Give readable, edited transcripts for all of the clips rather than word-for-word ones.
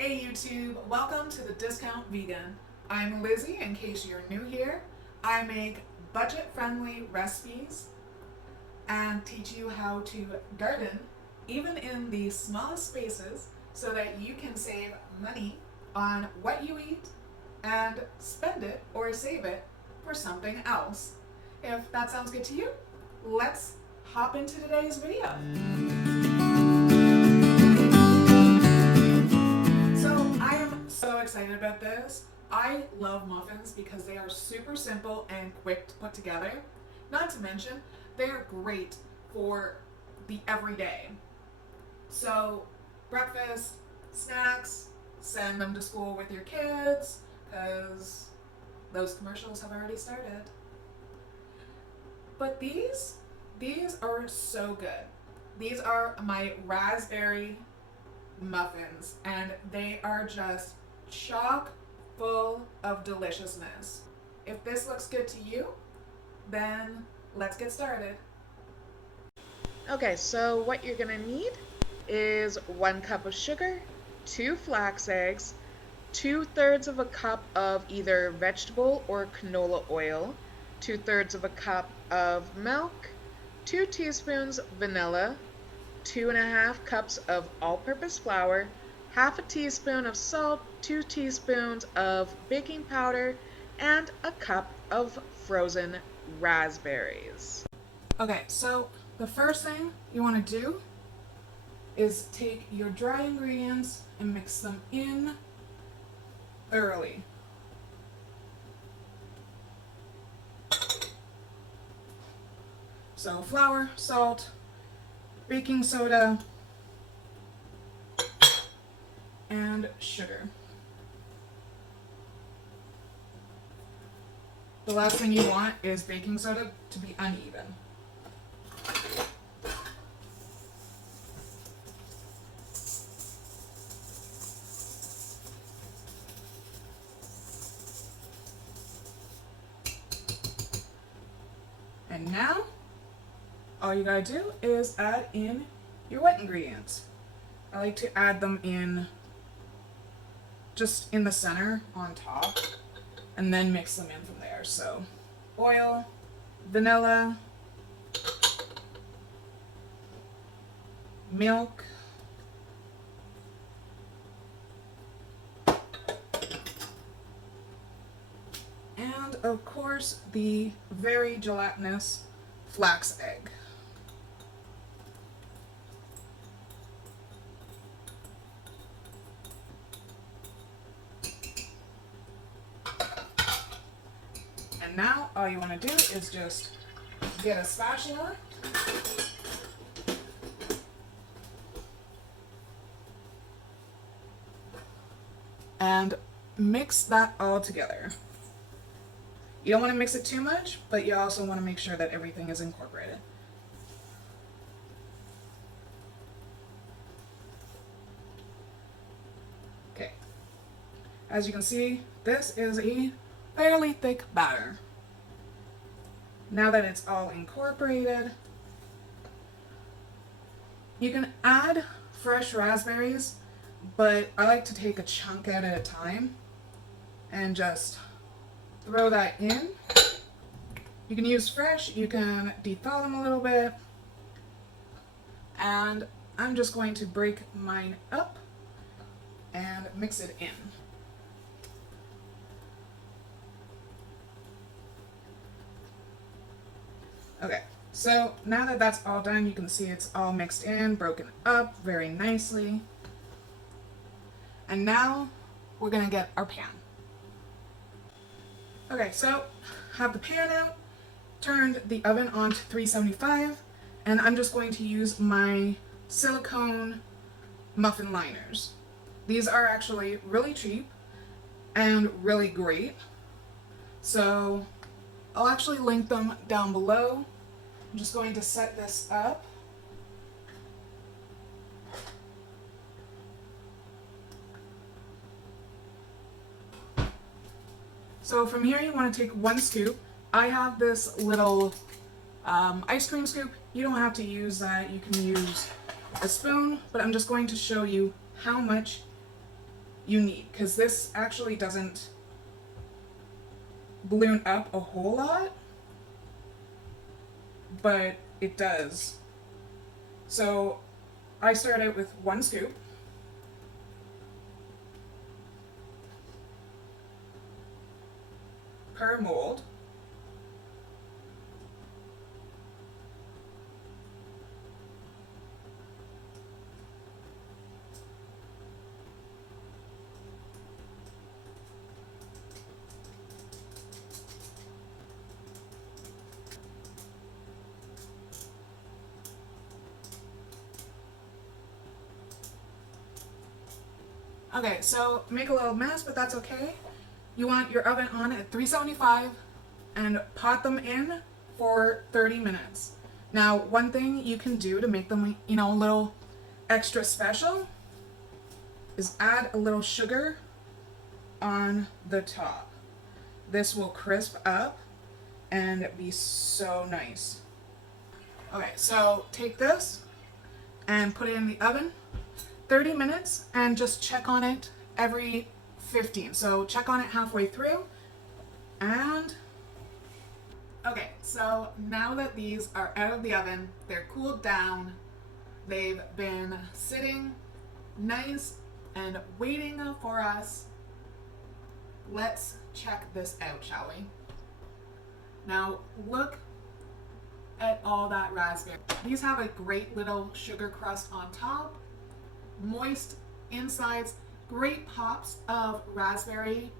Hey YouTube, welcome to the Discount Vegan. I'm Lizzie, in case you're new here. I make budget-friendly recipes and teach you how to garden, even in the smallest spaces, so that you can save money on what you eat and spend it or save it for something else. If that sounds good to you, let's hop into today's video. So excited about this. I love muffins because they are super simple and quick to put together. Not to mention, they are great for the everyday. So, breakfast, snacks, send them to school with your kids because those commercials have already started. But these are so good. These are my raspberry muffins and they are just chock full of deliciousness. If this looks good to you, then let's get started. Okay, so what you're gonna need is 1 cup of sugar, 2 flax eggs, 2/3 of a cup of either vegetable or canola oil, 2/3 of a cup of milk, 2 teaspoons vanilla, 2.5 cups of all-purpose flour, half a teaspoon of salt, 2 teaspoons of baking powder, and a cup of frozen raspberries. Okay, so the first thing you want to do is take your dry ingredients and mix them in thoroughly. So flour, salt, baking soda, and sugar. The last thing you want is baking soda to be uneven. And now, all you gotta do is add in your wet ingredients. I like to add them in just in the center on top and then mix them in from there. So oil, vanilla, milk, and of course the very gelatinous flax egg. And now all you want to do is just get a spatula and mix that all together. You don't want to mix it too much, but you also want to make sure that everything is incorporated. Okay. As you can see, this is a fairly thick batter. Now that it's all incorporated, you can add fresh raspberries, but I like to take a chunk at a time and just throw that in. You can use fresh, you can de-thaw them a little bit, and I'm just going to break mine up and mix it in. Okay, so now that that's all done, you can see it's all mixed in, broken up very nicely. And now we're gonna get our pan. Okay, so have the pan out, turned the oven on to 375, and I'm just going to use my silicone muffin liners. These are actually really cheap and really great. So I'll actually link them down below. I'm just going to set this up. So from here you want to take 1 scoop. I have this little ice cream scoop. You don't have to use that. You can use a spoon, but I'm just going to show you how much you need, because this actually doesn't balloon up a whole lot, but it does. So I start out with 1 scoop. Per mold. Okay, so make a little mess, but that's okay. You want your oven on at 375 and pot them in for 30 minutes. Now, one thing you can do to make them, you know, a little extra special is add a little sugar on the top. This will crisp up and be so nice. Okay, so take this and put it in the oven 30 minutes and just check on it every 15. So check on it halfway through. And okay, so now that these are out of the oven, they're cooled down, they've been sitting nice and waiting for us. Let's check this out, shall we? Now look at all that raspberry. These have a great little sugar crust on top, moist insides, great pops of raspberry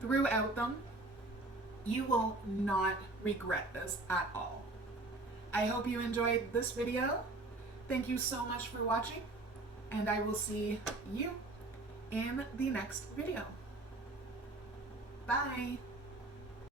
throughout them. You will not regret this at all. I hope you enjoyed this video. Thank you so much for watching, and I will see you in the next video. Bye.